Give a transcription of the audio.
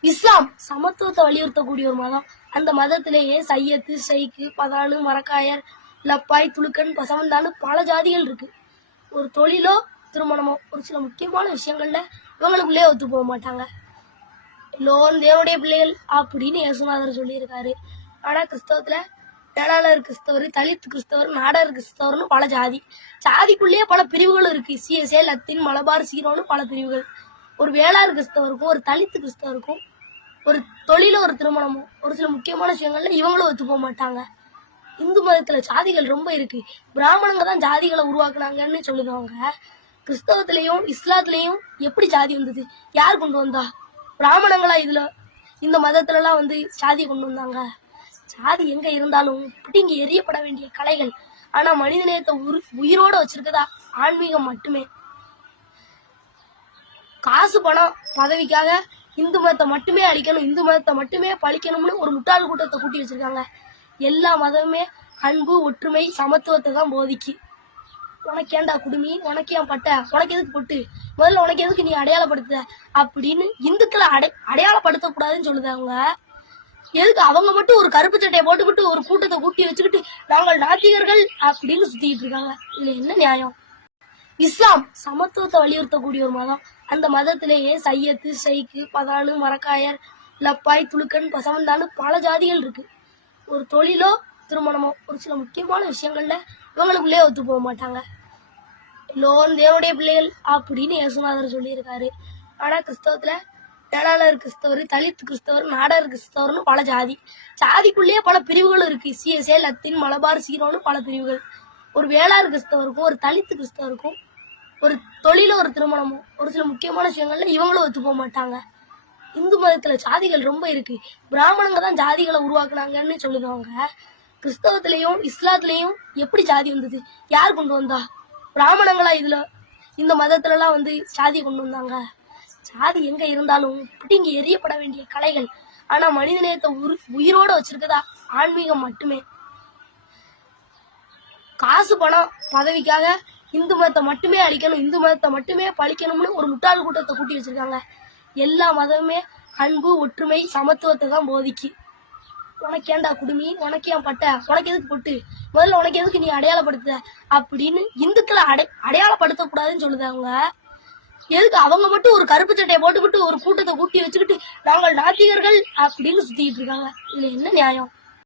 இஸ்லாம் சமத்துவத்தை வலியுறுத்தக்கூடிய ஒரு மதம். அந்த மதத்திலேயே சையத்து ஷைக்கு பதானு மரக்காயர் லப்பாய் துலுக்கன் பசவந்தான்னு பல ஜாதிகள் இருக்கு. ஒரு தொழிலோ திருமணமோ ஒரு சில முக்கியமான விஷயங்கள்ல இவங்களுக்குள்ளே ஒத்து போக மாட்டாங்க. எல்லோரும் தேவனுடைய பிள்ளைகள் அப்படின்னு யேசுநாதர் சொல்லியிருக்காரு. ஆனா கிறிஸ்தவத்துல வேளாளர் கிறிஸ்தவர் தலித் கிறிஸ்தவர் நாடர் கிறிஸ்தவர்னு பல ஜாதி. ஜாதிக்குள்ளேயே பல பிரிவுகள் இருக்கு. சிஎஸ்ஏ லத்தின் மலபார் சீரோன்னு பல பிரிவுகள். ஒரு வேளாளர் கிறிஸ்தவருக்கும் ஒரு தலித்து கிறிஸ்தவருக்கும் ஒரு தொழில ஒரு திருமணமோ ஒரு சில முக்கியமான விஷயங்கள்ல இவங்களும் ஒத்து போக மாட்டாங்க. இந்து மதத்துல ஜாதிகள் ரொம்ப இருக்கு. பிராமணங்க தான் ஜாதிகளை உருவாக்குனாங்கன்னு சொல்லுவாங்க. கிறிஸ்தவத்திலையும் இஸ்லாத்திலையும் எப்படி ஜாதி வந்தது? யார் கொண்டு வந்தா? பிராமணங்களா இதுல? இந்த மதத்துலலாம் வந்து ஜாதி கொண்டு வந்தாங்க. ஜாதி எங்க இருந்தாலும் பிடிங்கி எரியப்பட வேண்டிய கலைகள். ஆனா மனிதநேயத்தை உரு- உயிரோட வச்சிருக்கதா? ஆன்மீகம் மட்டுமே. காசு பணம் பதவிக்காக இந்து மதத்தை மட்டுமே அழிக்கணும் இந்து மதத்தை மட்டுமே பழிக்கணும்னு ஒரு முட்டாள் கூட்டத்தை கூட்டி வச்சிருக்காங்க. எல்லா மதமுமே அன்பு ஒற்றுமை சமத்துவத்தை தான் போதிக்கு. உனக்கு குடுமி? உனக்கு ஏன் பட்ட? உனக்கு எதுக்கு பொட்டு? முதல்ல உனக்கு எதுக்கு நீ அடையாளப்படுத்த அப்படின்னு இந்துக்களை அடை அடையாளப்படுத்தக்கூடாதுன்னு சொல்லுது அவங்க. எதுக்கு அவங்க மட்டும் ஒரு கருப்பு சட்டையை போட்டுக்கிட்டு ஒரு கூட்டத்தை கூட்டி வச்சுக்கிட்டு நாங்கள் நாத்திகர்கள் அப்படின்னு சுத்திக்கிட்டு இருக்காங்க. இல்லை என்ன நியாயம்? இஸ்லாம் சமத்துவத்தை வலியுறுத்தக்கூடிய ஒரு மதம். அந்த மதத்திலேயே சையத்து சைக்கு பதானு மரக்காயர் லப்பாய் துளுக்கன் பசவந்தான்னு பல ஜாதிகள் இருக்கு. ஒரு தொழிலோ திருமணமோ ஒரு சில முக்கியமான விஷயங்கள்ல இவங்களுக்குள்ளே ஒத்து போக மாட்டாங்க. எல்லோரும் தேவனுடைய பிள்ளைகள் அப்படின்னு யேசுநாதர் சொல்லியிருக்காரு. ஆனா கிறிஸ்தவத்துல வேளாளர் கிறிஸ்தவர் தலித் கிறிஸ்தவர் நாடர் கிறிஸ்தவர்னு பல ஜாதி. ஜாதிக்குள்ளேயே பல பிரிவுகள் இருக்கு. சிஎஸ்ஏ லத்தின் மலபார் சீரோன்னு பல பிரிவுகள். ஒரு வேளாண் கிறிஸ்தவருக்கும் ஒரு தலித்து கிறிஸ்தவருக்கும் ஒரு தொழில ஒரு திருமணமோ ஒரு சில முக்கியமான விஷயங்கள்ல இவங்களும் ஒத்து போக மாட்டாங்க. இந்து மதத்துல ஜாதிகள் ரொம்ப இருக்கு. பிராமணங்க தான் ஜாதிகளை உருவாக்குனாங்கன்னு சொல்லுவாங்க. கிறிஸ்தவத்திலையும் இஸ்லாத்துலேயும் எப்படி ஜாதி வந்தது? யார் கொண்டு வந்தா? பிராமணங்களா இதுல? இந்த மதத்துலலாம் வந்து ஜாதியை கொண்டு வந்தாங்க. ஜாதி எங்க இருந்தாலும் பிடிங்கி எரியப்பட வேண்டிய கலைகள். ஆனா மனிதநேயத்தை உரு- உயிரோட வச்சிருக்கதா? ஆன்மீகம் மட்டுமே. காசு பணம் பதவிக்காக இந்து மதத்தை மட்டுமே அழிக்கணும் இந்து மதத்தை மட்டுமே பழிக்கணும்னு ஒரு முட்டாள் கூட்டத்தை கூட்டி வச்சிருக்காங்க. எல்லா மதமுமே அன்பு ஒற்றுமை சமத்துவத்தை தான் போதிக்கு. உனக்கு ஏன்டா குடுமி? உனக்கு ஏன் பட்ட? உனக்கு எதுக்கு பொட்டு? முதல்ல உனக்கு எதுக்கு நீ அடையாளப்படுத்த அப்படின்னு இந்துக்களை அடை அடையாளப்படுத்தக்கூடாதுன்னு சொல்லுதாங்க எதுக்கு? அவங்க மட்டும் ஒரு கருப்பு சட்டையை போட்டுக்கிட்டு ஒரு கூட்டத்தை கூட்டி வச்சுக்கிட்டு நாங்கள் நாத்திகர்கள் அப்படின்னு சுத்திக்கிட்டு இருக்காங்க. இல்லை என்ன நியாயம்?